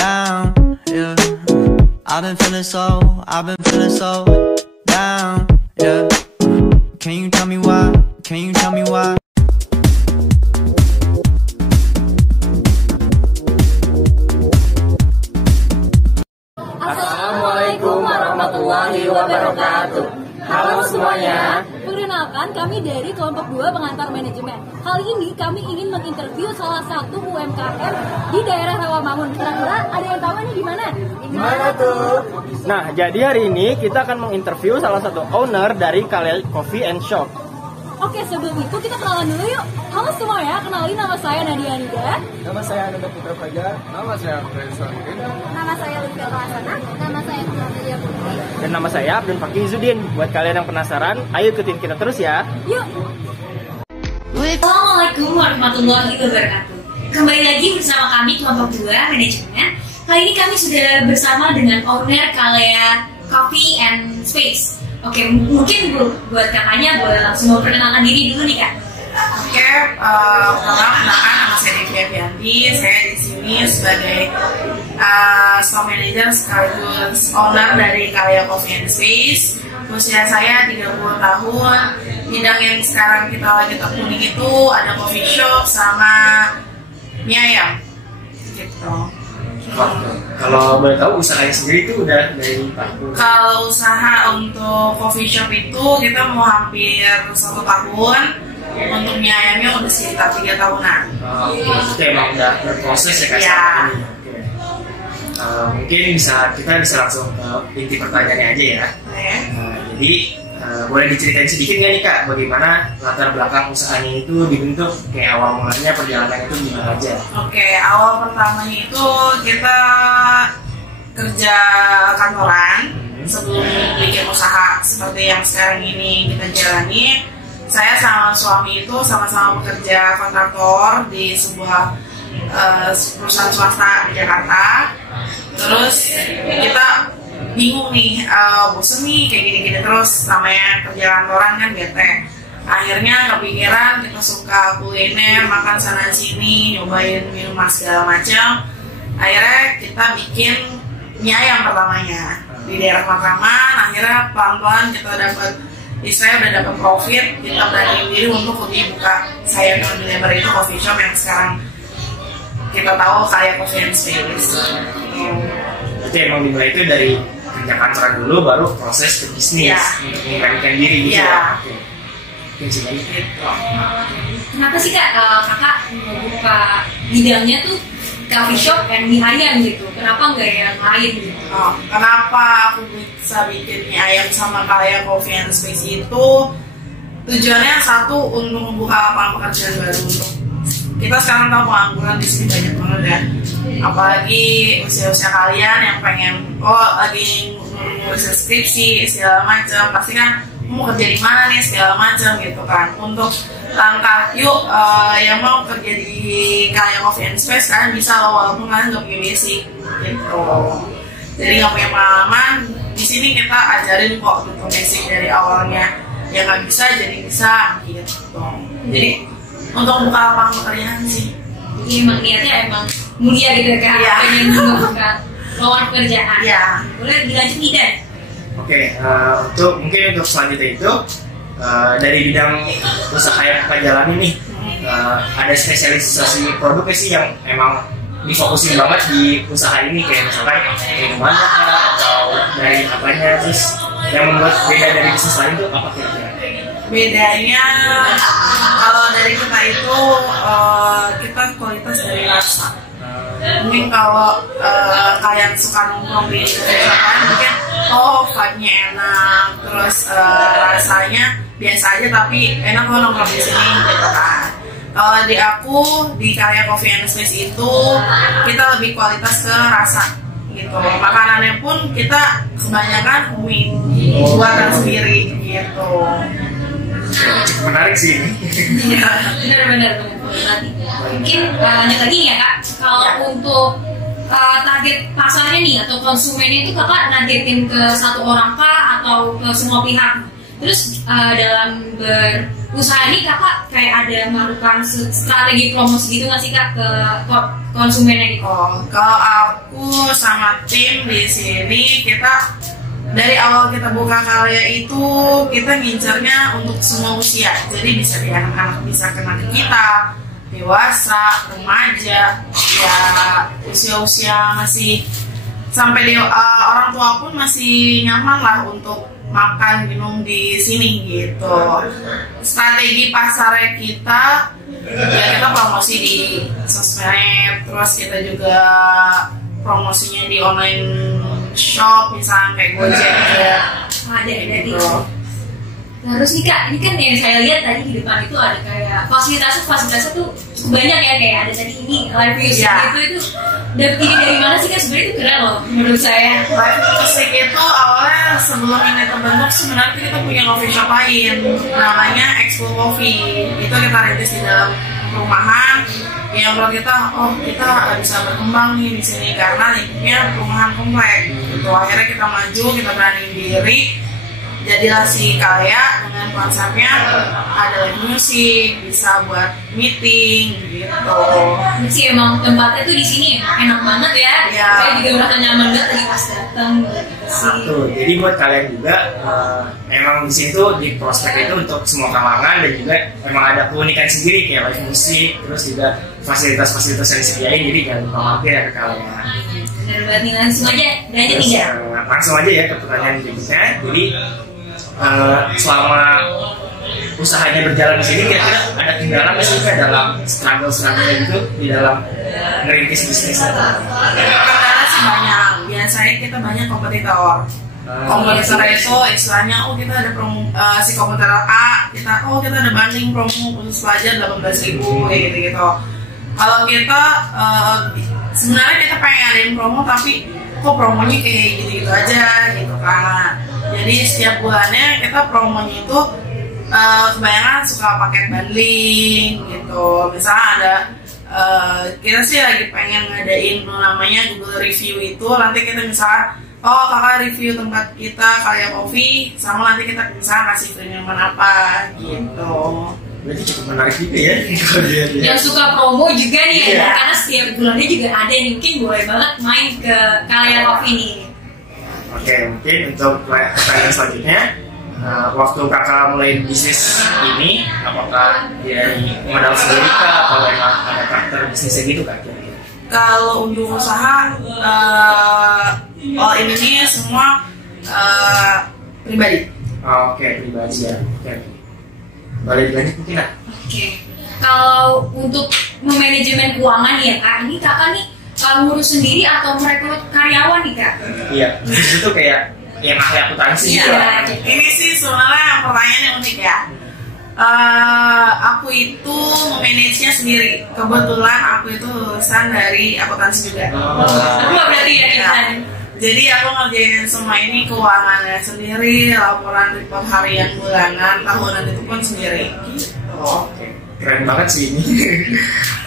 down, yeah. I've been feeling so down, yeah. Can you tell me why? Can you tell me why? Assalamualaikum warahmatullahi wabarakatuh. Halo semuanya. Perkenalkan, kami dari kelompok 2 pengantar manajemen. Kali ini kami ingin menginterview salah satu UMKM di daerah Rawamangun. Kira-kira ada yang tahu ini di mana? Di mana tuh? Nah, jadi hari ini kita akan menginterview salah satu owner dari Kalea Coffee and Shop. Oke, sebelum itu kita kenalan dulu yuk. Halo semua ya, kenalin nama saya Nadia Nida. Nama saya Ananda Putra Fajar. Nama saya Freddy Salihin. Nama saya Lutfi Alhasana. Nama saya Nadia Putri. Dan nama saya Abdul Fakih Izzuddin. Buat kalian yang penasaran, ayo ikutin kita terus ya. Yuk. Assalamualaikum warahmatullahi wabarakatuh. Kembali lagi bersama kami kelompok 2 manajemen. Kali ini kami sudah bersama dengan owner Kalea Coffee and Space. Oke, mungkin buat kakaknya boleh langsung memperkenalkan diri dulu nih kak. Oke, perkenalkan nama saya Devia Fianti. Saya di sini sebagai store manager sekaligus owner dari Kalea Coffee and Space. Usia saya 30 tahun. Bidang yang sekarang kita lagi tekuni itu ada coffee shop sama mie ayam. Gitu. Kalau boleh tahu usahanya sendiri itu udah dari tahun? Kalau usaha untuk coffee shop itu kita mau hampir 1 tahun. Untuk mie ayamnya udah sekitar 3 tahunan. Itu emang udah berproses ya kak? Ya. Mungkin kita bisa langsung ke inti pertanyaannya aja ya. Jadi boleh diceritain sedikit nggak nih kak, bagaimana latar belakang usahanya itu dibentuk, kayak awal mulanya perjalanannya itu gimana aja? Oke, awal pertamanya itu kita kerja kantoran sebelum bikin usaha seperti yang sekarang ini kita jalani. Saya sama suami itu sama-sama bekerja kontraktor di sebuah perusahaan swasta di Jakarta. Terus kita bingung nih, bosen nih kayak gini-gini terus, namanya kerja kantoran kan bete. Akhirnya kepikiran kita suka kuliner, makan sana sini, nyobain minuman segala macam. Akhirnya kita bikin mie ayam pertamanya di daerah Matraman. Akhirnya pelan-pelan kita dapat, istilahnya udah dapat profit, kita berani diri untuk lebih buka saya lebih lebar itu coffee shop yang sekarang kita tahu kayak Coffee and Space. Berarti emang dimulai itu dari kerja kantoran dulu, baru proses ke bisnis untuk mengembangkan diri gitu ya. Kenapa sih kak kakak mau buka bidangnya tuh coffee shop and mie ayam gitu? Kenapa nggak yang lain gitu? Kenapa aku bisa bikin mie ayam sama Kalea Coffee and Space itu tujuannya satu, untuk membuka lapangan pekerjaan baru untuk kita. Sekarang tahu pengangguran di sini banyak banget ya, apalagi usia-usia kalian yang pengen lagi ngurus skripsi segala macam, pasti kan mau kerja di mana nih segala macam gitu kan. Untuk langkah yuk yang mau kerja di Kalea Coffee and Space, kalian bisa loh, walaupun kalian nggak punya basic gitu. Jadi nggak punya pengalaman, di sini kita ajarin kok untuk basic dari awalnya. Yang nggak bisa jadi bisa gitu. Jadi untuk buka lapangan pekerjaan sih. Jadi emang niatnya emang mulia gitu ya kak? Iya. Pengen juga buka lawan pekerjaan. Iya. Boleh dilanjut nih Dan? Oke, untuk selanjutnya itu dari bidang usaha yang kakak jalani nih, ada spesialisasi produknya sih yang emang difokusin banget di usaha ini, kayak misalkan minuman atau dari apanya, terus yang membuat beda dari bisnis lain itu apa kira-kira? Bedanya kalau dari kita itu kita kualitas dari rasa. Mungkin kalau kalian suka nongkrong di misalkan mungkin vibe-nya enak, terus rasanya biasa aja tapi enak loh nongkrong di sini gitu kan. Kalau di aku di Kalea Coffee and Space itu kita lebih kualitas ke rasa gitu. Makanannya pun kita kebanyakan mie buatan sendiri gitu. Cukup menarik sih ini. Iya. Benar-benar. Mungkin lanjut lagi ya kak. Kalau untuk target pasarnya nih atau konsumennya itu kakak nargetin ke satu orang kah atau ke semua pihak? Terus dalam usaha ini kakak kayak ada melakukan strategi promosi gitu nggak sih kak ke konsumennya gitu? Oh, kalau aku sama tim di sini kita dari awal kita buka Kalea itu kita ngincernya untuk semua usia. Jadi bisa di anak-anak bisa kena ke kita, dewasa, remaja, ya usia-usia masih sampai orang tua pun masih nyaman lah untuk makan minum di sini gitu. Strategi pasarnya kita ya kita promosi di sosmed, terus kita juga promosinya di online shop misalnya kayak Gojek ya. Ada gitu. Terus nih kak, ini kan yang saya lihat tadi di depan itu ada kayak fasilitasnya tuh cukup banyak ya, kayak ada tadi ini live music itu dapet ide dari mana sih kak? Sebenarnya itu keren loh menurut saya. Live music itu awalnya sebelum ini terbentuk sebenarnya kita punya coffee shop lain namanya Expo Coffee. Itu kita rintis di dalam perumahan yang menurut kita bisa berkembang nih di sini karena lingkupnya perumahan komplek. Gitu. Akhirnya kita maju, kita beraniin diri. Jadilah si Kalea dengan konsepnya ada live music, bisa buat meeting gitu. Sih emang tempatnya tuh di sini enak banget ya. Saya juga merasa nyaman banget tadi pas datang. Tuh, jadi buat kalian juga emang di sini tuh di prospek itu untuk semua kalangan dan juga emang ada keunikan sendiri kayak live musik, terus juga fasilitas-fasilitas yang disediain, jadi jangan lupa mampir ya ke kalian. Benar banget nih, langsung aja dan tidak. Langsung aja ya ke pertanyaan berikutnya. Jadi selama usahanya berjalan di sini kira-kira ada kendala nggak sih dalam struggle gitu di dalam merintis bisnis? Kendala sih banyak. Biasanya kita banyak kompetitor. Kompetitor itu istilahnya kita ada promo si kompetitor A kita ada banding promo khusus pelajar 18.000 kayak gitu. Kalau kita sebenarnya kita pengen ngadain promo tapi kok promonya kayak gitu-gitu aja gitu kan. Jadi setiap bulannya kita promonya itu kebanyakan suka paket bundling gitu. Misalnya ada kita sih lagi pengen ngadain namanya Google Review itu. Nanti kita misalnya kakak review tempat kita Kalea Coffee sama nanti kita misalnya kasih minuman apa gitu. Berarti cukup menarik juga ya. Yang suka promo juga nih ya, karena setiap bulannya juga ada nih, mungkin boleh banget main ke Kalea Coffee nih. Oke, mungkin untuk pertanyaan selanjutnya, waktu kakak mulai bisnis ini, apakah dari modal sendiri kah atau emang ada karakter bisnisnya gitu kak? Kalau untuk usaha, ini semua pribadi. Oke, pribadi ya. Oke. Balik lanjut mungkin kak? Oke. Kalau untuk memanajemen keuangan nih ya kak, ini kakak nih ngurus sendiri atau merekrut karyawan nih kak? Iya, itu kayak yang ahli akuntansi gitu. Ini sih sebenarnya pertanyaan yang unik ya. Aku itu memanagenya sendiri. Kebetulan aku itu lulusan dari akuntansi juga. Sama berarti ya. Jadi aku ngerjain semua ini keuangannya sendiri, laporan report harian, bulanan, tahunan itu pun sendiri. Oke, keren banget sih ini.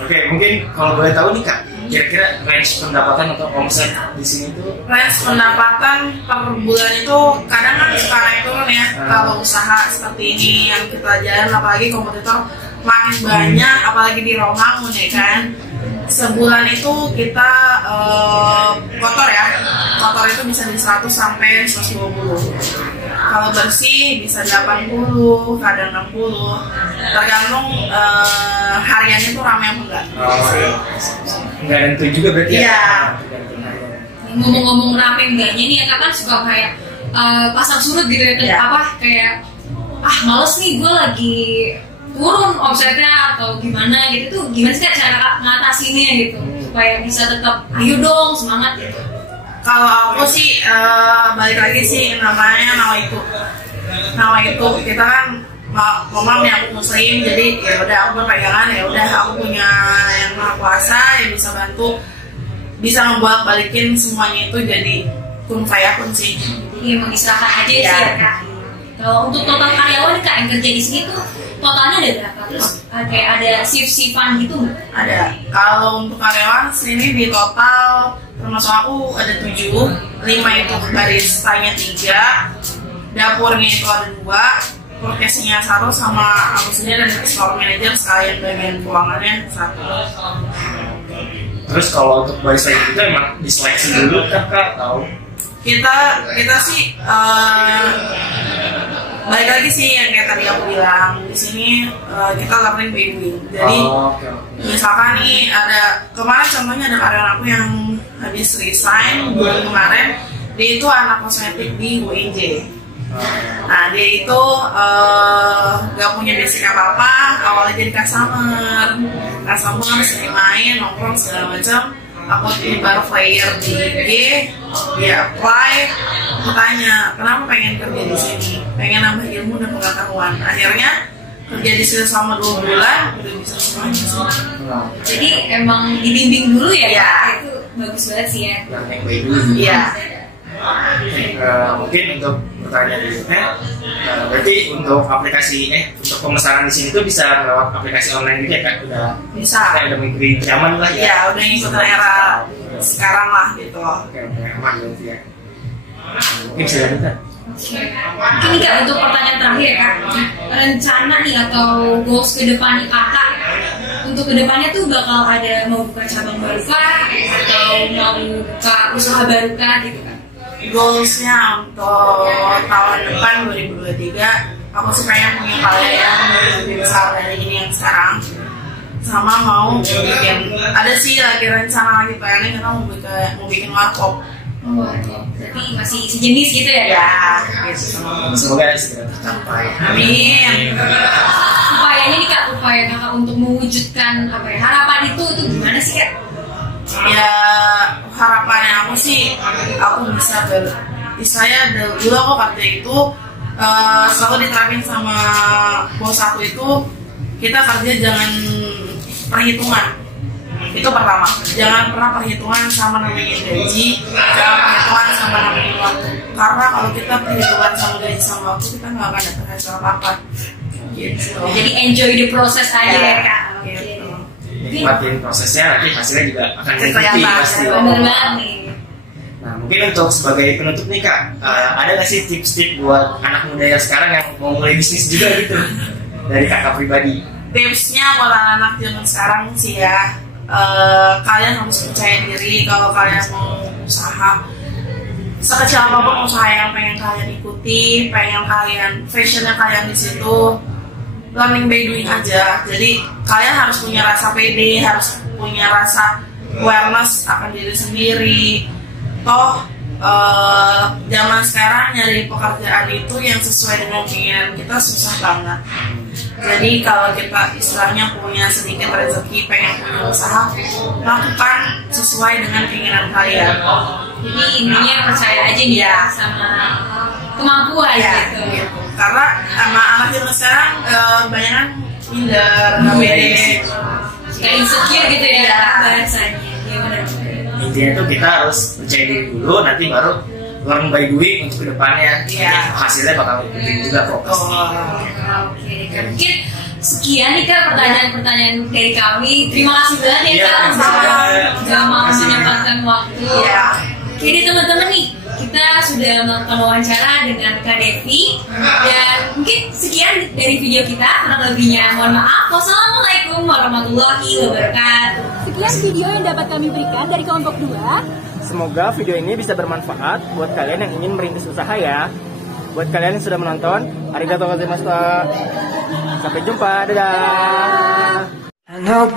Oke, mungkin kalau boleh tahu nih kak, kira-kira range pendapatan atau omset di sini tuh? Range pendapatan per bulan itu kadang kan suka naik turun ya. Kalau usaha seperti ini yang kita jalan, apalagi kompetitor makin banyak, apalagi di Romangun ya kan. Sebulan itu kita kotor itu bisa di 100 sampai 120. Kalau bersih bisa 80, kadang 60. Tergantung hariannya itu ramai apa enggak. Enggak nentu juga berarti ya? Ngomong-ngomong rame enggaknya nih ya kak, kan suka kayak pasang surut gitu ya, kayak males nih gue lagi turun omsetnya atau gimana gitu, tuh gimana sih cara ngatasinnya gitu supaya bisa tetap ayo dong semangat gitu? Kalau aku sih balik lagi sih namanya nawa itu kita kan mama yang aku muslim, jadi ya udah aku berpegangan, ya udah aku punya yang maha kuasa yang bisa bantu, bisa ngebuat balikin semuanya itu jadi kun fayakun sih. Jadi mengisahkan aja sih ya kak. Kalau untuk total karyawan kak yang kerja di sini tuh totalnya ada berapa? Terus kayak ada shift-shiftan gitu nggak? Ada. Kalau untuk karyawan sini di total termasuk aku ada 7, 5 itu baristanya 3, dapurnya itu ada 2, forecastnya satu, sama aku sendiri dan store manager sekalian bagian keuangannya satu. Terus kalau untuk barista itu emang diseleksi dulu kah atau? Kita sih balik lagi sih yang kayak tadi aku bilang, di sini kita learning by doing. Jadi misalkan nih ada kemarin contohnya ada karyawan aku yang habis resign bulan kemarin, dia itu anak kosmetik di UNJ. Nah dia itu gak punya basic apa-apa, awalnya jadi customer sering main, nongkrong segala macam. Aku baru flyer di IG, dia apply, aku tanya kenapa pengen kerja di sini, pengen nambah ilmu dan pengetahuan. Akhirnya kerja di sini selama 2 bulan udah bisa semuanya sih. Jadi emang dibimbing dulu ya, ya. Itu bagus banget sih ya. Iya. Mungkin untuk pertanyaan berikutnya, berarti untuk aplikasi untuk pemesanan di sini tuh bisa lewat aplikasi online gitu ya Kak? Bisa. Kayak udah mengikuti zaman lah ya? Iya, udah ngikutin era sekarang lah gitu. Oke, aman berarti ya. Mungkin bisa lanjutkan. Mungkin nih Kak, untuk pertanyaan terakhir ya Kak, rencana nih atau goals ke depannya Kakak untuk kedepannya tuh bakal ada mau buka cabang baru kah atau mau buka usaha baru kah gitu kan? Goalsnya untuk tahun depan 2023, aku sih pengen punya karya yang lebih besar dari ini yang sekarang, sama mau bikin, ada sih lagi rencana lagi planning kita mau bikin warkop. Berarti masih sejenis gitu ya? Ya, gitu. Semoga segera tercapai. Amin. Upayanya nih Kak, upaya Kakak untuk mewujudkan apa ya, harapan itu gimana sih Kak? Ya harapannya aku sih aku bisa saya dulu aku kerja itu selalu diterapin sama bos aku itu, kita kerja jangan perhitungan. Itu pertama, jangan pernah perhitungan sama namanya gaji, jangan perhitungan sama namanya waktu, karena kalau kita perhitungan sama gaji sama waktu, kita nggak akan dapat hasil apa-apa gitu. Jadi enjoy the process aja ya Kak. Gitu. Nikmatin prosesnya, nanti hasilnya juga akan mengikuti pasti. Bener banget nih. Nah mungkin untuk sebagai penutup nih Kak, ada nggak sih tips-tips buat anak muda yang sekarang yang mau mulai bisnis juga gitu dari Kakak pribadi? Tipsnya buat anak-anak zaman sekarang sih ya, kalian harus percaya diri kalau kalian mau usaha. Sekecil apapun usaha yang pengen kalian ikuti, pengen kalian fashionnya kalian di situ, learning by doing aja. Jadi kalian harus punya rasa pede, harus punya rasa awareness akan diri sendiri. Toh zaman sekarang nyari pekerjaan itu yang sesuai dengan keinginan kita susah banget. Jadi kalau kita istilahnya punya sedikit rezeki, pengen punya usaha, lakukan sesuai dengan keinginan kalian. Jadi intinya percaya aja nih ya sama kemampuan Ya, gitu. karena sama anak zaman sekarang banyak minder, nggak pede, Kayak insecure gitu ya Iya. bahasanya. Ya benar. Intinya tuh kita harus percaya diri dulu, nanti baru learn by doing untuk kedepannya. Iya. Hasilnya bakal ngikutin juga kok pasti. Oke, mungkin sekian nih Kak pertanyaan-pertanyaan dari kami. Terima kasih banget ya Iya, Kak sama-sama. sudah mau Terima kasih. menyempatkan waktu. Iya. Oke deh teman-teman nih, kita sudah melakukan wawancara dengan Kak Devi, dan mungkin sekian dari video kita. Kurang lebihnya mohon maaf. Wassalamualaikum warahmatullahi wabarakatuh. Sekian video yang dapat kami berikan dari kelompok 2. Semoga video ini bisa bermanfaat buat kalian yang ingin merintis usaha ya. Buat kalian yang sudah menonton, arigatou gozaimashita. Sampai jumpa, dadah. I know